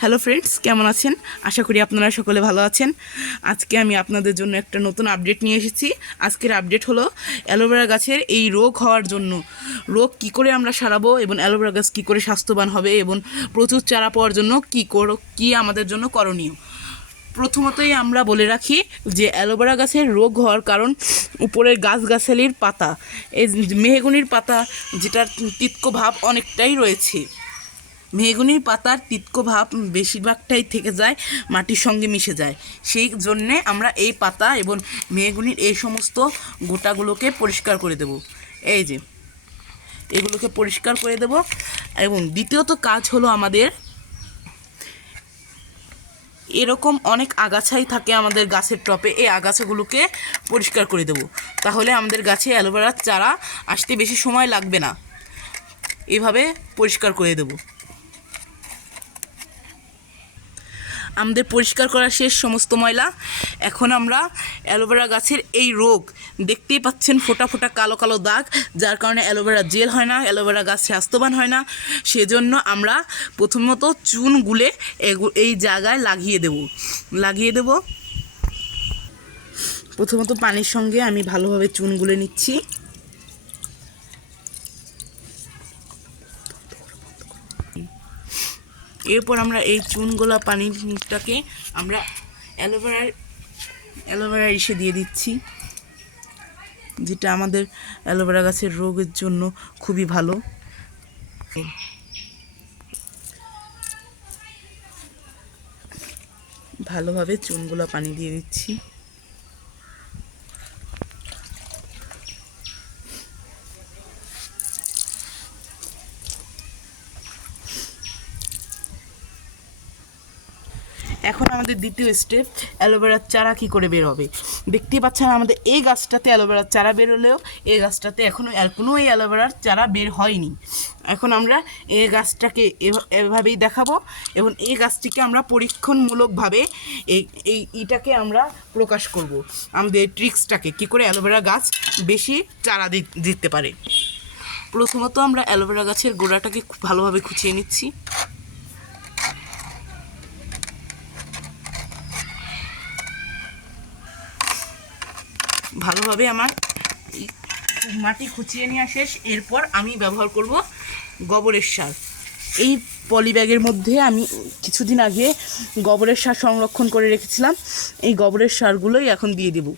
Hello friends কেমন আছেন? আশা করি আপনারা সকলে ভালো আছেন। আজকে আমি আপনাদের জন্য একটা নতুন আপডেট নিয়ে এসেছি। আজকের আপডেট হলো অ্যালোভেরা গাছের এই রোগ হওয়ার জন্য। রোগ কি করে আমরা সারাবো এবং অ্যালোভেরা গাছ কী করে স্বাস্থ্যবান হবে এবং প্রচুর চারা পাওয়ার জন্য কী কর, কী আমাদের জন্য করণীয়? প্রথমতই আমরা বলে রাখি যে অ্যালোভেরা গাছের রোগ হওয়ার কারণ উপরের গাছগাছালির পাতা। এই মেহেগুনির পাতা, যেটার তিতকো ভাব অনেকটাই রয়েছে। মেহগুনির পাতার তিতকো ভাব বেশিরভাগটাই থেকে যায়, মাটির সঙ্গে মিশে যায়। সেই জন্যে আমরা এই পাতা এবং মেহগুনির এই সমস্ত গোটাগুলোকে পরিষ্কার করে দেব। এই যে, এগুলোকে পরিষ্কার করে দেব। এবং দ্বিতীয়ত কাজ হলো আমাদের, এরকম অনেক আগাছাই থাকে আমাদের গাছের টপে, এই আগাছাগুলোকে পরিষ্কার করে দেব। তাহলে আমাদের গাছে অ্যালোভেরার চারা আসতে বেশি সময় লাগবে না। এভাবে পরিষ্কার করে দেবো। আমাদের পরিষ্কার করা শেষ সমস্ত ময়লা। এখন আমরা অ্যালোভেরা গাছের এই রোগ, দেখতেই পাচ্ছেন ফোটা ফোটা কালো কালো দাগ, যার কারণে অ্যালোভেরা জেল হয় না, অ্যালোভেরা গাছ স্বাস্থ্যবান হয় না। সেজন্য আমরা প্রথমত চুন গুলে এই জায়গায় লাগিয়ে দেব। লাগিয়ে দেব। প্রথমত পানির সঙ্গে আমি ভালোভাবে চুন গুলে নিচ্ছি। এরপর আমরা এই চুনগোলা পানিটাকে আমরা অ্যালোভেরার অ্যালোভেরা ইসে দিয়ে দিচ্ছি, যেটা আমাদের অ্যালোভেরা গাছের রোগের জন্য খুবই ভালো। ভালোভাবে চুনগুলো পানি দিয়ে দিচ্ছি। এখন আমাদের দ্বিতীয় স্টেপ অ্যালোভেরার চারা কী করে বের হবে? দেখতেই পাচ্ছেন আমাদের এই গাছটাতে অ্যালোভেরার চারা বেরোলেও এই গাছটাতে এখনও কোনো এই অ্যালোভেরার চারা বের হয়নি। এখন আমরা এই গাছটাকে এভ- এভাবেই দেখাবো এবং এই গাছটিকে আমরা পরীক্ষণমূলকভাবে এই এই ইটাকে আমরা প্রকাশ করব। আমাদের এই ট্রিক্সটাকে কী করে অ্যালোভেরা গাছ বেশি চারা দিতে পারে। প্রথমত আমরা অ্যালোভেরা গাছের গোড়াটাকে খুব ভালোভাবে খুঁচিয়ে নিচ্ছি। ভালোভাবে আমার মাটি খুঁচিয়ে নেওয়া শেষ। এরপর আমি ব্যবহার করব গোবরের সার। এই পলি ব্যাগের মধ্যে আমি কিছুদিন আগে গোবরের সার সংরক্ষণ করে রেখেছিলাম। এই গোবরের সারগুলোই এখন দিয়ে দেব।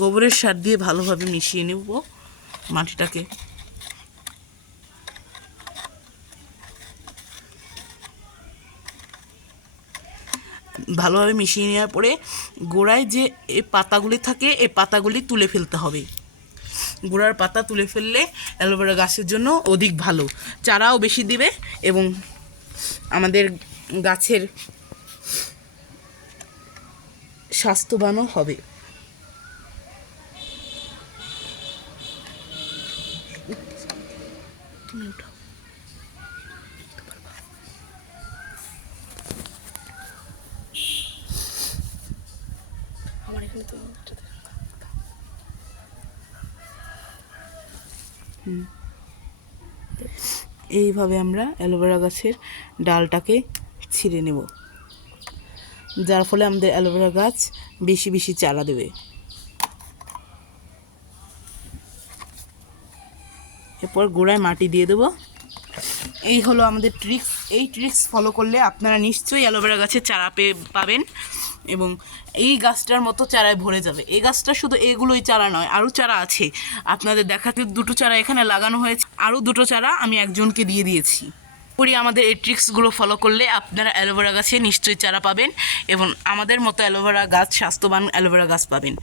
গোবরের সার দিয়ে ভালোভাবে মিশিয়ে নেব মাটিটাকে। ভালোভাবে মিশিয়ে নেওয়ার পরে গোড়ায় যে পাতাগুলি থাকে এই পাতাগুলি তুলে ফেলতে হবে। গোড়ার পাতা তুলে ফেললে অ্যালোভেরা গাছের জন্য অধিক ভালো। চারাও বেশি দিবে এবং আমাদের গাছের স্বাস্থ্যবানও হবে। তুমি উঠাও আমার এখানে তো একটা দেখা হুম। এইভাবে আমরা অ্যালোভেরা গাছের ডালটাকে ছিঁড়ে নেব, যার ফলে আমাদের অ্যালোভেরা গাছ বেশি বেশি চারা দেবে। এরপর গোড়ায় মাটি দিয়ে দেবো। এই হলো আমাদের ট্রিক্স এই ট্রিক্স ফলো করলে আপনারা নিশ্চয়ই অ্যালোভেরা গাছে চারা পেয়ে পাবেন এবং এই গাছটার মতো চারায় ভরে যাবে। এই গাছটা শুধু এগুলোই চারা নয়, আরও চারা আছে। আপনাদের দেখাতে দুটো চারা এখানে লাগানো হয়েছে। আরও দুটো চারা আমি একজনকে দিয়ে দিয়েছি। করি আমাদের এই ট্রিক্সগুলো ফলো করলে আপনারা অ্যালোভেরা গাছে নিশ্চয়ই চারা পাবেন এবং আমাদের মতো অ্যালোভেরা গাছ, স্বাস্থ্যবান অ্যালোভেরা গাছ পাবেন।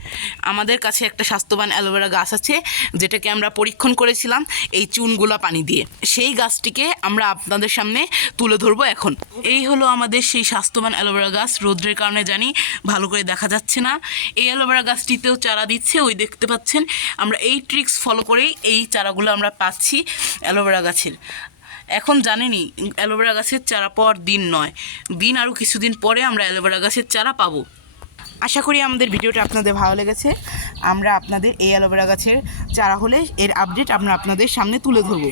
আমাদের কাছে একটা স্বাস্থ্যবান অ্যালোভেরা গাছ আছে, যেটাকে আমরা পরীক্ষণ করেছিলাম এই চুনগুলা পানি দিয়ে। সেই গাছটিকে আমরা আপনাদের সামনে তুলে ধরবো এখন। এই হলো আমাদের সেই স্বাস্থ্যবান অ্যালোভেরা গাছ, রৌদ্রের কারণে জানি ভালো করে দেখা যাচ্ছে না। এই অ্যালোভেরা গাছটিতেও চারা দিচ্ছে, ওই দেখতে পাচ্ছেন। আমরা এই ট্রিক্স ফলো করেই এই চারাগুলো আমরা পাচ্ছি অ্যালোভেরা গাছের। এখন জানেনই অ্যালোভেরা গাছের চারা পাওয়ার দিন নয়। দিন আরও কিছুদিন পরে আমরা অ্যালোভেরা গাছের চারা পাবো। আশা করি আমাদের ভিডিওটা আপনাদের ভালো লেগেছে। আমরা আপনাদের এই অ্যালোভেরা গাছের চারা হলে এর আপডেট আমরা আপনাদের সামনে তুলে ধরবো।